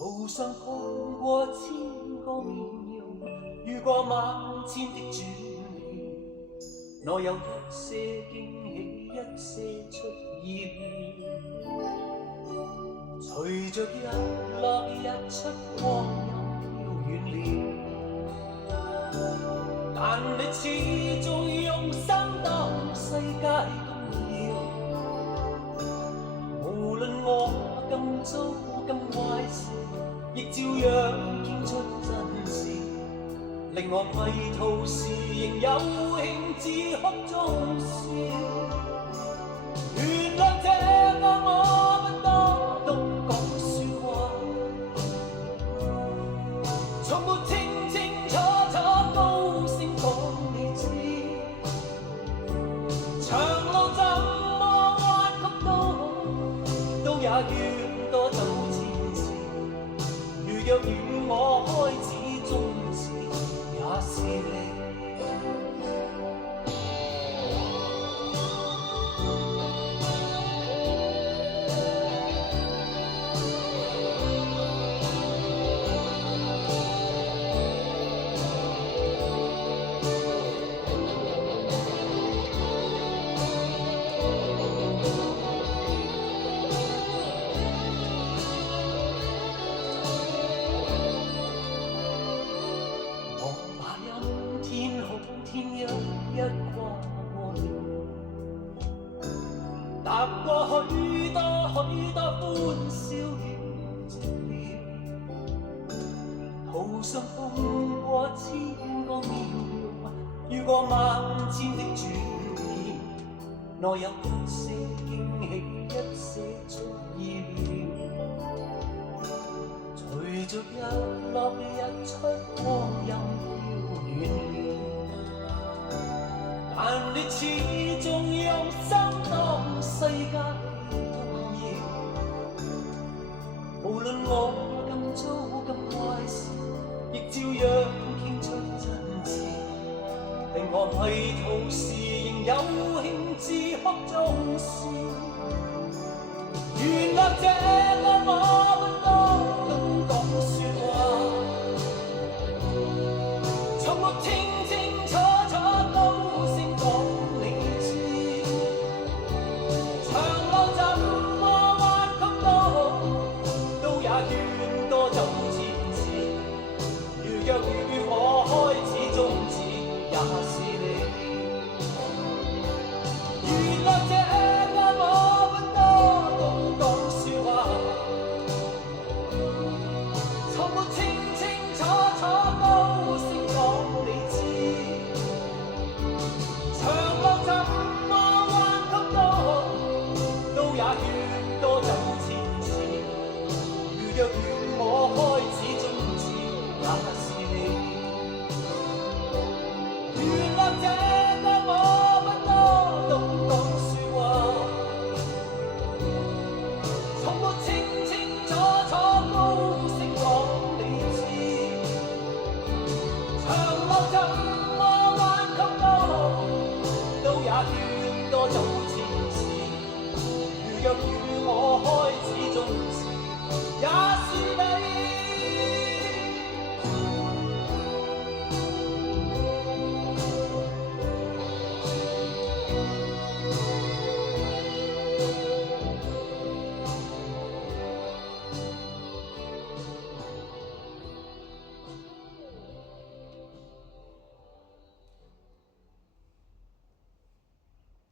途上碰過千個面容，遇過萬千的轉變，內有一些驚喜，一些出意料。隨着日落日出，光陰飄遠了，但你始終用心當世界動搖。無論我更糟更壞事，亦照樣傾出真事，令我迷途時仍有興致哭中笑。原來這個我不多懂講説話，從沒清清楚楚高聲講你知，長路怎麼彎曲都也願多走前次。如若與我開始終止，也是你。天一一跨過了，踏過許多歡笑與寂寥，途上碰過千個面容，遇過萬千的轉變，內有一些驚喜，一些出意料。隨着日落日出，光陰飄遠了，但你始終用心當世界動搖。無論我更糟更壞事，亦照樣傾出真摯，令我迷途時仍有興致哭中笑。原來這個我不多懂講説話，從沒清清楚楚高聲講你知，長路怎麼彎曲都也願多走前次。如若與我開始終止，也是你。原來這個我不多懂講説話，從沒清清楚楚高聲講你知，長路怎麼彎曲都也願多走前次。如若與我開始終止，也是你。原來這個我不多懂講説話，從沒清清楚楚高聲講你知，長路怎麼彎曲都也願多走前次。如若與我開始終止，也是你。